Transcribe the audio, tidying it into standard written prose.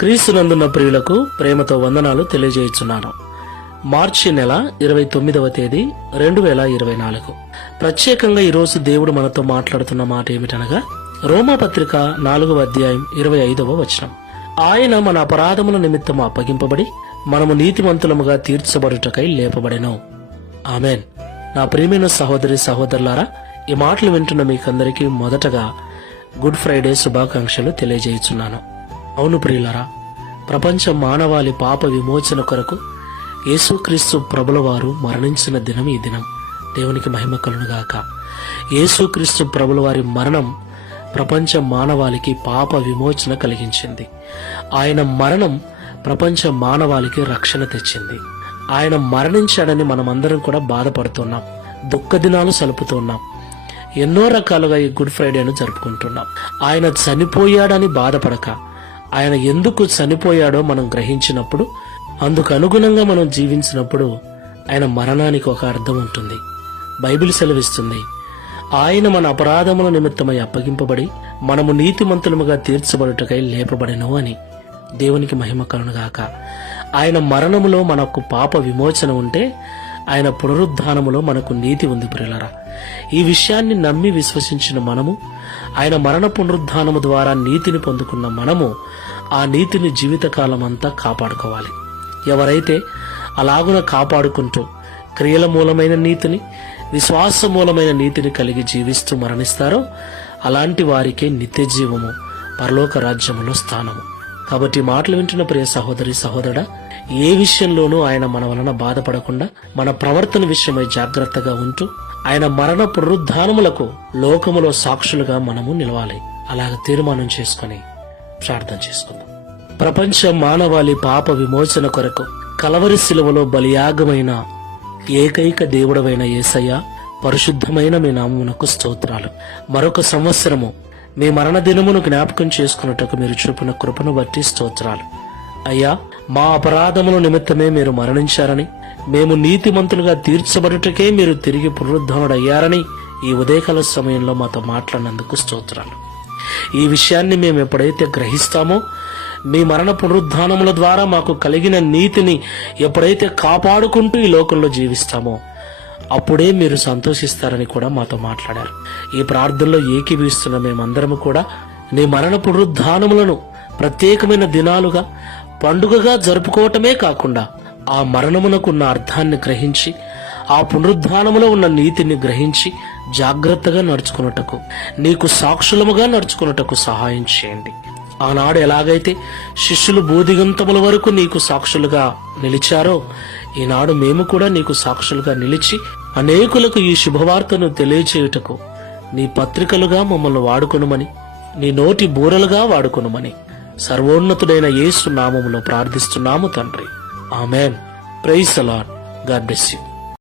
క్రీస్తునందున్న ప్రియులకు ప్రేమతో వందనాలు తెలియజేయుచున్నాను. మార్చి నెల 29వ తేదీ 2024. ప్రత్యేకంగా ఈరోజు దేవుడు మనతో మాట్లాడుతున్న మాట ఏమిటనగా రోమాపత్రిక 4వ అధ్యాయం 25వ వచనం. ఆయన మన అపరాధముల నిమిత్తము అప్పగింపబడి మనము నీతిమంతులముగా తీర్చబడుటకై లేపబడెను. ఆమెన్. నా ప్రియమైన సహోదరి సహోదరులారా, ఈ మాటలు వింటున్న మీకందరికీ మొదటగా గుడ్ ఫ్రైడే శుభాకాంక్షలు తెలియజేయుచున్నాను. అవును ప్రియులారా, ప్రపంచ మానవాళి పాప విమోచన కొరకు యేసుక్రీస్తు ప్రభుల వారు మరణించిన దినం ఈ దినం. దేవునికి మహిమ కలుగునుగాక. యేసుక్రీస్తు ప్రభుల వారి మరణం ప్రపంచ మానవాళికి పాప విమోచన కలిగించింది. ఆయన మరణం ప్రపంచ మానవాళికి రక్షణ తెచ్చింది. ఆయన మరణించాడని మనమందరం కూడా బాధపడుతున్నాం, దుఃఖ దినాలు సలుపుతున్నాం, ఎన్నో రకాలుగా ఈ గుడ్ ఫ్రైడేను జరుపుకుంటున్నాం. ఆయన చనిపోయాడని బాధపడక, ఆయన ఎందుకు చనిపోయాడో మనం గ్రహించినప్పుడు, అందుకు అనుగుణంగా మనం జీవించినప్పుడు ఆయన మరణానికి ఒక అర్థం ఉంటుంది. బైబిల్ సెలవిస్తుంది, ఆయన మన అపరాధముల నిమిత్తమై అప్పగింపబడి మనము నీతిమంతులముగా తీర్చబడుటకై లేపబడెను అని. దేవునికి మహిమ కలుగునుగాక. ఆయన మరణములో మనకు పాప విమోచన ఉంటే, ఆయన పునరుద్ధానములో మనకు నీతి ఉంది ప్రియులారా. ఈ విషయాన్ని నమ్మి విశ్వసించిన మనము, ఆయన మరణ పునరుద్ధానము ద్వారా నీతిని పొందుకున్న మనము ఆ నీతిని జీవితకాలం అంతా కాపాడుకోవాలి. ఎవరైతే అలాగున కాపాడుకుంటూ క్రియల మూలమైన నీతిని, విశ్వాస మూలమైన నీతిని కలిగి జీవిస్తూ మరణిస్తారో అలాంటి వారికే నిత్య జీవము, పరలోక రాజ్యములో స్థానము. కాబట్టి మాటలు వింటున్న ప్రియ సహోదరి సహోదరుడా, ఏ విషయంలోనూ ఆయన మన వలన బాధపడకుండా మన ప్రవర్తన విషయమై జాగ్రత్తగా ఉంటూ ఆయన మరణ పునరుద్ధానములకు లోకములో సాక్షులుగా మనము నిలవాలి. అలాగ తీర్మానం చేసుకుని ప్రార్థన చేసుకుందాం. ప్రపంచ మానవాళి పాప విమోచన కొరకు కలవరి శిలువలో బలియాగమైన ఏకైక దేవుడవైన యేసయ్య, పరిశుద్ధమైన మీ నామమునకు స్తోత్రాలు. మరొక సంవత్సరము మీ మరణ దినమును జ్ఞాపకం చేసుకున్నట్టుకు మీరు చూపిన కృపను బట్టి స్తోత్రాలు. అయ్యా, మా అపరాధముల నిమిత్తమే మీరు మరణించారని, మేము నీతిమంతులుగా తీర్చబడుటకే మీరు తిరిగి పునరుద్ధరణుడయ్యారని ఈ ఉదయకాల సమయంలో మాతో మాట్లాడినందుకు స్తోత్రాలు. ఈ విషయాన్ని మేము ఎప్పుడైతే గ్రహిస్తామో, మీ మరణ పునరుద్ధానముల ద్వారా మాకు కలిగిన నీతిని ఎప్పుడైతే కాపాడుకుంటూ ఈ లోకంలో జీవిస్తామో అప్పుడే మీరు సంతోషిస్తారని కూడా మాతో మాట్లాడారు. ఈ ప్రార్థనలో ఏకీభవిస్తున్న మేమందరము కూడా నీ మరణ పునరుద్ధానములను ప్రత్యేకమైన దినాలుగా, పండుగగా జరుపుకోవటమే కాకుండా ఆ మరణమునకున్న అర్థాన్ని గ్రహించి, ఆ పునరుద్ధానములో ఉన్న నీతిని గ్రహించి జాగ్రత్తగా నడుచుకున్నటకు, నీకు సాక్షులముగా నడుచుకున్నటకు సహాయం చేయండి. ఆనాడు ఎలాగైతే శిష్యులు బోధిగంతముల వరకు నీకు సాక్షులుగా నిలిచారో, ఈనాడు మేము కూడా నీకు సాక్షులుగా నిలిచి అనేకులకు ఈ శుభవార్తను తెలియచేయుటకు నీ పత్రికలుగా మమ్మల్ని వాడుకొనుమని, నీ నోటి బూరలుగా వాడుకొనుమని సర్వోన్నతుడైన యేసు నామములో ప్రార్థిస్తున్నాము తండ్రి. Amen. Praise the lord. God bless you.